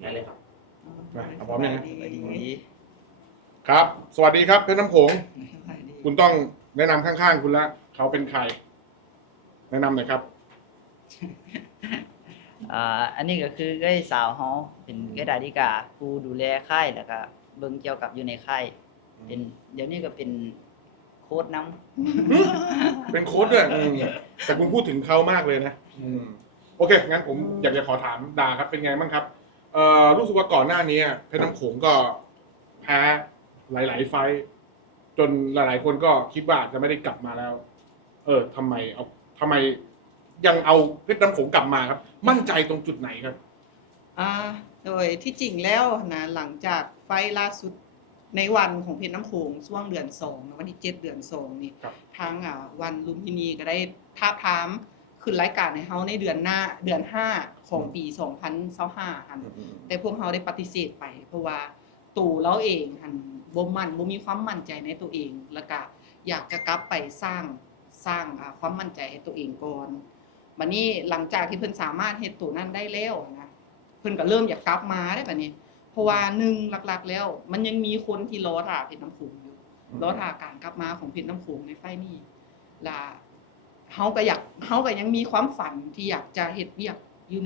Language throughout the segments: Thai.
ได้เลยครับพร้อมยังไง ดี ครับ สวัสดีครับเพชรน้ำโขง สบายดี คุณต้องแนะนำข้างๆคุณละเขาเป็นใคร แนะนำหน่อยครับ อันนี้ก็คือเอ้ยสาวเฮาเป็นเอ้ยดาดิกาผู้ดูแลค่ายแล้วก็เบิ่งเกี่ยวกับอยู่ในค่ายเป็นเดี๋ยวนี้ก็เป็นโค้ชนำ เป็นโค้ชด้วยแต่คุณพูดถึงเขามากเลยนะโอเคงั้นผมอยากจะขอถามดาครับเป็นไงบ้างครับรู้สึกว่าก่อนหน้านี้เพชรน้ำโขงก็แพ้หลายๆไฟท์จนหลายๆคนก็คิดว่าจะไม่ได้กลับมาแล้ว ทำไมยังเอาเพชรน้ำโขงกลับมาครับ มั่นใจตรงจุดไหนครับ โดยที่จริงแล้วนะหลังจากไฟล์ล่าสุดในวันของเพชรน้ำโขงช่วงเดือน2วันที่7เดือน2นี่ ครับ ทางวันลุมพินีก็ได้ท้าบทามขึ้นรายการให้เฮาในเดือน5ของปี2025อันแต่พวกเฮาได้ปฏิเสธไป เพราะว่าตู่เราเองหันบ่มีความมั่นใจในตัวเอง แล้วก็อยากจะกลับไปสร้างความมั่นใจให้ตัวเองก่อนบัดนี้หลังจากที่เพิ่นสามารถเฮ็ดตัวนั้นได้แล้วนะเพิ่นก็เริ่มอยากกลับมาได้บัดนี้ เพราะว่า1หลักๆแล้วมันยังมีคนที่รอท่าเพชรน้ำโขงอยู่รอท่าการกลับมาของเพชรน้ำโขงในไฟล์นี้ล่ะเฮาก็ยังมีความฝันที่อยากจะเฮ็ดเวียกอยู่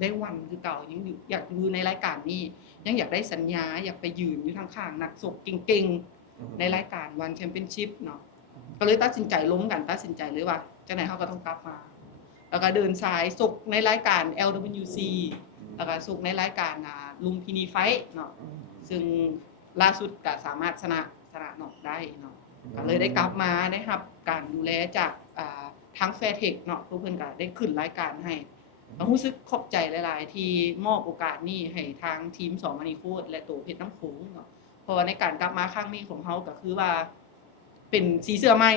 ในวันคือเก่ายังอยากอยู่ในรายการนี้ยังอยากได้สัญญาอยากไปยืนอยู่ข้างๆนักชกเก่งๆในรายการวันแชมเปี้ยนชิพเนาะก็เลยตัดสินใจล้มกันตัดสินใจเลยว่าจังไหนเฮาก็ต้องกลับมาแล้วก็เดินสายชกในรายการ LWC แล้วก็ชกในรายการลุมพินีไฟท์เนาะซึ่งล่าสุดก็สามารถชนะนอกได้เนาะก็เลยได้กลับมาได้รับการดูแลจากทางแฟร์เทคเนาะเพิ่นก็ได้ขึ้นรายการให้ก็รู้สึกขอบใจหลายๆที่มอบโอกาสนี้ให้ทางทีม2มณีโคตรและตัวเพชรน้ำโขงเนาะเพราะว่าในการกลับมาครั้งนี้ของเฮาก็คือว่าเป็นสีเสื้อใหม่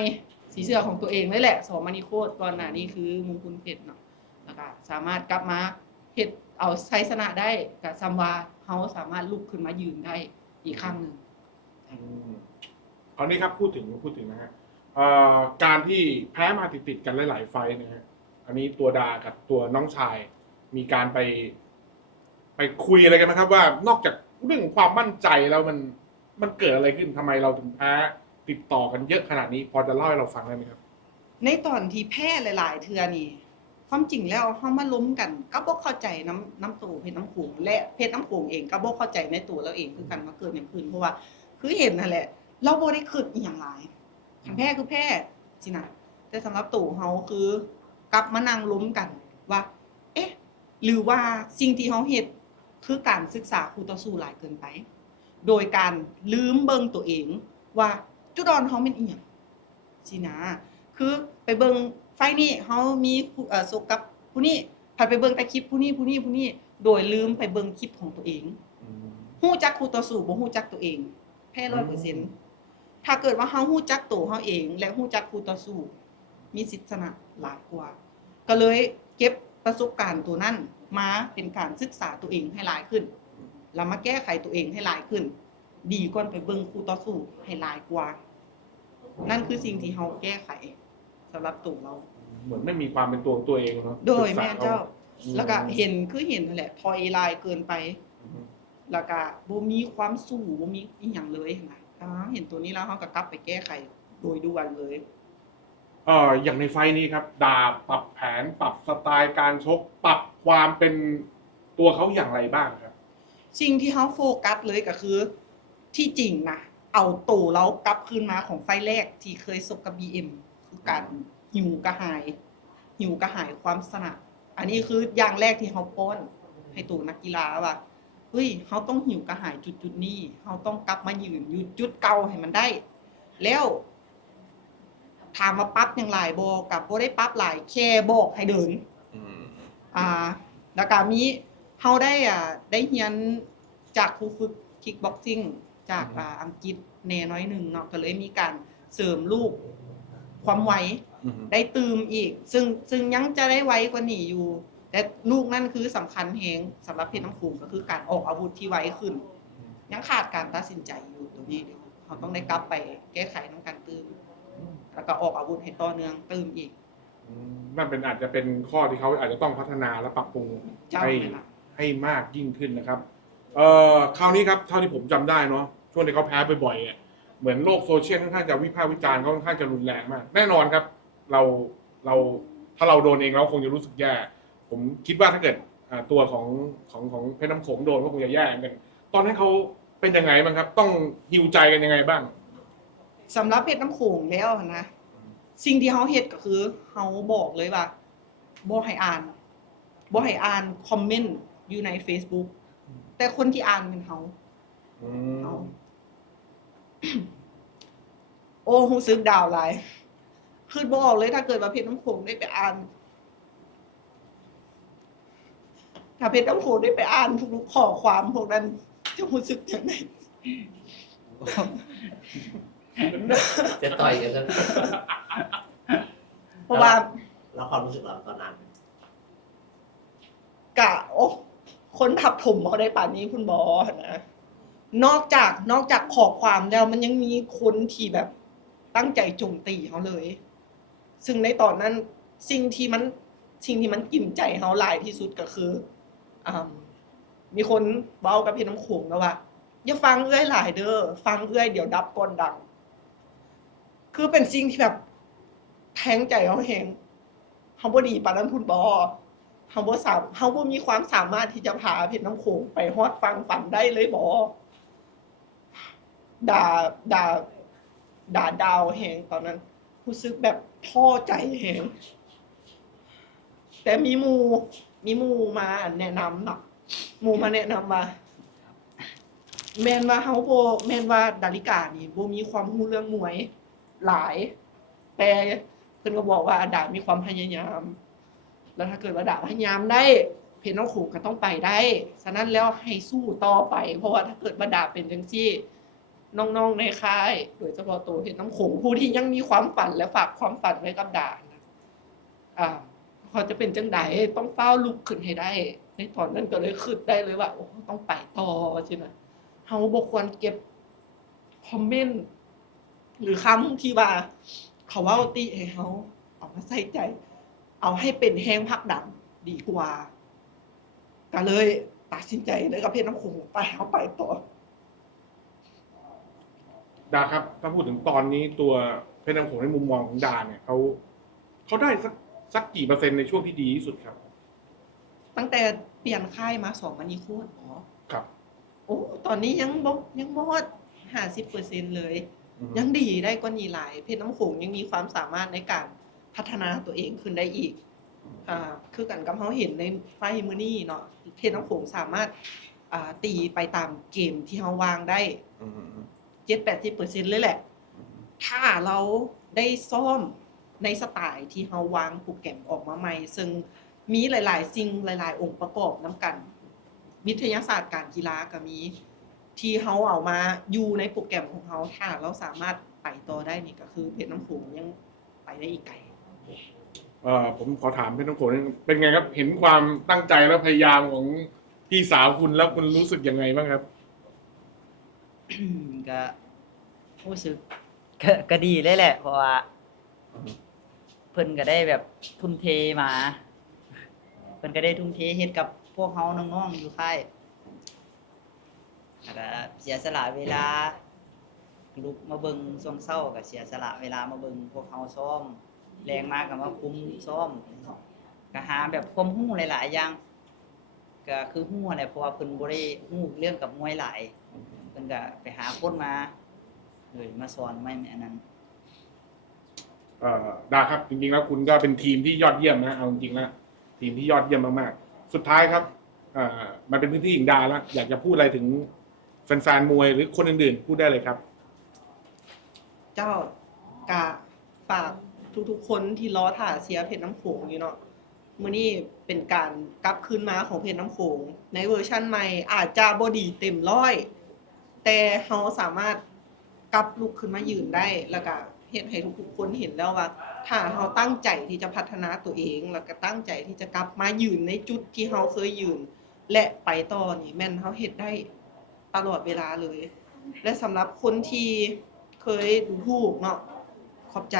สีเสื้อของตัวเองเลยแหละ2มณีโคตรก่อนหน้านี้คือมงคลเพชรเนาะแล้วก็สามารถกลับมาเฮ็ดเอาชัยชนะได้ก็ซ้ำว่าเฮาสามารถลุกขึ้นมายืนได้อีกครั้งหนึ่ง คราวนี้ครับพูดถึงนะฮะการที่แพ้มาติดกันหลายๆไฟท์นะฮะอันนี้ตัวดากับตัวน้องชาย มีการไปคุยอะไรกันไหมครับว่านอกจากเรื่องของความมั่นใจแล้วมันเกิดอะไรขึ้นทำไมเราถึงแพ้ติดต่อกันเยอะขนาดนี้พอจะเล่าให้เราฟังได้ไหมครับ ในตอนที่แพ้หลายๆเทื่อนี่ความจริงแล้วเฮามาล้มกันก็บ่เข้าใจน้ำตัวเพชรน้ำโขงและเพชรน้ำโขงเองก็บ่เข้าใจในตัวเราเองคือกันว่าเกิดหยังขึ้นเพราะว่าคือเห็นนั่นแหละเราบ่ได้คิดอีหยังหลายคันแพ้คือแพ้สินะแต่สำหรับตัวเฮาคือกลับมานั่งล้มกันว่าเอ๊ะหรือว่าสิ่งที่เฮาเฮ็ดคือการศึกษาคู่ต่อสู้หลายเกินไปโดยการลืมเบิ่งตัวเองว่าจุดอ่อนเฮาเป็นอีหยังสินะคือไปเบิ่งไฟนี้เฮามีสกกับผู้นี้ผัดไปเบิ่งแต่คลิปผู้นี้โดยลืมไปเบิ่งคลิปของตัวเองฮู้จักคู่ต่อสู้บ่ฮู้จักตัวเองแพ้ 100% ถ้าเกิดว่าเฮาฮู้จักตัวเฮาเองและฮู้จักคู่ต่อสู้มีสิทธิ์ชนะหลายกว่าก็เลยเก็บประสบการณ์ตัวนั้นมาเป็นการศึกษาตัวเองให้หลายขึ้นแล้วมาแก้ไขตัวเองให้หลายขึ้นดีกว่าไปเบิ่งคู่ต่อสู้ให้หลายกว่านั่นคือสิ่งที่เฮาแก้ไขสำหรับตัวเราเหมือนไม่มีความเป็นตัวของตัวเองเนาะ โดยแม่เจ้าแล้วก็เห็นนั่นแหละถอยลายเกินไปแล้วก็บ่มีความสู้บ่มีอีหยังเลยนะเห็นตัวนี้แล้วเฮาก็กลับไปแก้ไขโดยด่วนเลยอย่างในไฟล์นี้ครับดาปรับแผนปรับสไตล์การชกปรับความเป็นตัวเขาอย่างไรบ้างครับ สิ่งที่เฮาโฟกัสเลยก็คือที่จริงนะเอาตัวเรากลับคืนมาของไฟล์แรกที่เคยชกกับ BM คือการหิวกระหายความสนะอันนี้คืออย่างแรกที่เฮาป้อนให้ตัวนักกีฬาว่าเฮ้ยเฮาต้องหิวกระหายจุดนี้เฮาต้องกลับมายืนอยู่จุดเก่าให้มันได้แล้วถามว่าปรับอย่างไรบ่กับบ่ได้ปรับหลายแค่บอกให้เดินแล้วก็มีเฮาได้เรียนจากครูฝึกคิกบ็อกซิ่งจากอังกฤษแน่น้อยหนึ่งเนาะก็เลยมีการเสริมลูกความไวได้ตืมอีกซึ่งยังจะได้ไวกว่านี้อยู่แต่ลูกนั่นคือสำคัญแฮงสำหรับเพชรน้ำโขงก็คือการออกอาวุธที่ไวขึ้นยังขาดการตัดสินใจอยู่ตรงนี้เดี๋ยวเขาต้องได้กลับไปแก้ไขน้ำการตืมแล้วก็ออกอาวุธให้ต่อเนื่องตืมอีกนั่นอาจจะเป็นข้อที่เขาอาจจะต้องพัฒนาและปรับปรุงให้ ให้มากยิ่งขึ้นนะครับคราวนี้ครับเท่าที่ผมจำได้เนาะช่วงที่เขาแพ้บ่อยๆเนี่ยเหมือนโลกโซเชียลค่อนข้างจะวิพากษ์วิจารณ์เขาค่อนข้างจะรุนแรงมากแน่นอนครับเราถ้าเราโดนเองเราคงจะรู้สึกแย่ผมคิดว่าถ้าเกิดตัวของเพชรน้ำโขงโดนก็คงจะแย่เหมือนกันตอนนั้นเขาเป็นยังไงบ้างครับต้องฮิวใจกันยังไงบ้าง สำหรับเพชรน้ำโขงแล้วนะสิ่งที่เขาเฮ็ดก็คือเขาบอกเลยว่าบ่ให้อ่านคอมเมนต์อยู่ใน Facebook แต่คนที่อ่านเป็นเขาโอ้รู้สึกดาวหลายคือบ่ออกเลยถ้าเกิดว่าเพชรน้ำโขงได้ไปอ่านถ้าเพชรน้ำโขงได้ไปอ่านทุกข้อความพวกนั้นจะรู้สึกยังไง จะต่อยกันแล้ว เพราะว่า แล้วความรู้สึกเราตอนนั้น กะโอ้คนทับถมเขาได้ป่านนี้คุณบอนะนอกจากขอความแล้วมันยังมีคนที่แบบตั้งใจโจมตีเขาเลย ซึ่งในตอนนั้นสิ่งที่มันกินใจเขาหลายที่สุดก็คือมีคนเว้ากับเพชรน้ำโขงแล้วว่าอย่าฟังเอื้อยหลายเด้อฟังเอื้อยเดี๋ยวดับก่อนดังคือเป็นสิ่งที่แบบแทงใจเขาแหงเขาบ่ดีปานนั้นคุณบอเขาบ่มีความสามารถที่จะพาเพชรน้ำโขงไปฮอดฟังฝันได้เลยบอด่าดาวแหงตอนนั้นรู้สึกแบบท้อใจแหงแต่มีหมู่มาแนะนำเนาะหมู่มาแนะนำว่าแม่นว่าแม่นว่าดาริกานี่บ่มีความรู้เรื่องมวยหลายแต่เพิ่นก็บอกว่าดามีความพยายามแล้วถ้าเกิดว่าดาพยายามได้เพชรน้ำโขงก็ต้องไปได้ฉะนั้นแล้วให้สู้ต่อไปเพราะว่าถ้าเกิดว่าดาเป็นจังซี่น้องๆในค่ายโดยเฉพาะตัวเพชรน้ำโขงผู้ที่ยังมีความฝันและฝากความฝันไว้กับดาเขาจะเป็นจังไดต้องเฝ้าลุกขึ้นให้ได้ในตอนนั้นก็เลยคิดได้เลยว่าโอ้ต้องไปต่อใช่ไหมเฮาบ่ควรเก็บคอมเมนต์หรือคำที่ว่าเขาเว้าติให้เฮาเอามาใส่ใจเอาให้เป็นแรงผลักดันดีกว่าก็เลยตัดสินใจเลยกับเพชรน้ำโขงไปเฮาไปต่อดาครับถ้าพูดถึงตอนนี้ตัวเพชรน้ำโขงในมุมมองของดาเนี่ยเขาได้สักกี่เปอร์เซ็นต์ในช่วงที่ดีที่สุดครับตั้งแต่เปลี่ยนค่ายมา2อันนี้โคตรครับโอ้ตอนนี้ยังบ่ฮอด 50% เลยยังดีได้กว่านี้หลายเพชรน้ำโขงยังมีความสามารถในการพัฒนาตัวเองขึ้นได้อีกคือกันกับเฮาเห็นในไฟมื้อนี้เนาะเพชรน้ำโขงสามารถตีไปตามเกมที่เฮาวางได้ 70-80% เลยแหละถ้าเราได้ซ้อมในสไตล์ที่เฮาวางโปรแกรมออกมาใหม่ซึ่งมีหลายๆสิ่งหลายๆองค์ประกอบนํกันวิทยาศาสตร์การกีฬาก็มีที่เฮาเอามาอยู่ในโปรแกรมของเฮาถ้าเราสามารถไปต่อได้นี่ก็คือเพชรน้ำโขงยังไปได้อีกไกลผมขอถามเพชรน้ำโขงเป็นไงครับเห็นความตั้งใจและพยายามของพี่สาวคุณแล้วคุณรู้สึกยังไงบ้างครับก็รู้สึกก็ดีเลยแหละเพราะว่าเพิ่นก็ได้แบบทุ่มเทมาเพิ่นก็ได้ทุ่มเทเฮ็ดกับพวกเฮาน้องๆอยู่ค่ายแล้วก็เสียสละเวลาลุกมาเบิ่งช่วงเช้าก็เสียสละเวลามาเบิ่งพวกเฮาซ้อมแรงมากก็มาคุมซ้อมก็หาแบบความรู้หลายๆอย่างก็คือรู้แหละเพราะว่าเพิ่นบ่ได้รู้เรื่องกับมวยหลายเพิ่นก็ไปหาคนมามาสอนไม่อันนั้นดาครับจริงๆแล้วคุณก็เป็นทีมที่ยอดเยี่ยมนะเอาจริงๆแล้วทีมที่ยอดเยี่ยมมากๆสุดท้ายครับมันเป็นพื้นที่ของดาแล้วอยากจะพูดอะไรถึงแฟนๆมวยหรือคนอื่นๆพูดได้เลยครับเจ้ากะฝากทุกๆคนที่รอท่าเชียร์เพชรน้ำโขงอยู่เนาะมื้อนี้เป็นการกลับคืนมาของเพชรน้ำโขงในเวอร์ชั่นใหม่อาจจะบ่ดีเต็มร้อยแต่เฮาสามารถกลับลุกขึ้นมายืนได้แล้วก็เฮ็ดให้ทุกๆคนเห็นแล้วว่าถ้าเฮาตั้งใจที่จะพัฒนาตัวเองแล้วก็ตั้งใจที่จะกลับมายืนในจุดที่เฮาเคยยืนและไปต่อนี่แม่นเฮาเฮ็ดได้ตลอดเวลาเลยและสำหรับคนที่เคยดูถูกเนาะขอบใจ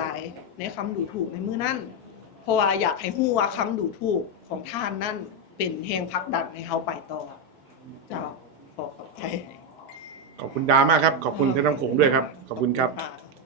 หลายๆในคำดูถูกในมื้อนั้นเพราะว่าอยากให้ฮู้ว่าคำดูถูกของท่านนั้น เป็นแรงผลักดันให้เฮาไปต่อเจ้าขอบใจ ขอบคุณดามากครับ ขอบคุณเพชรน้ำโขงด้วยครับ ขอบคุณครับ ค่ะ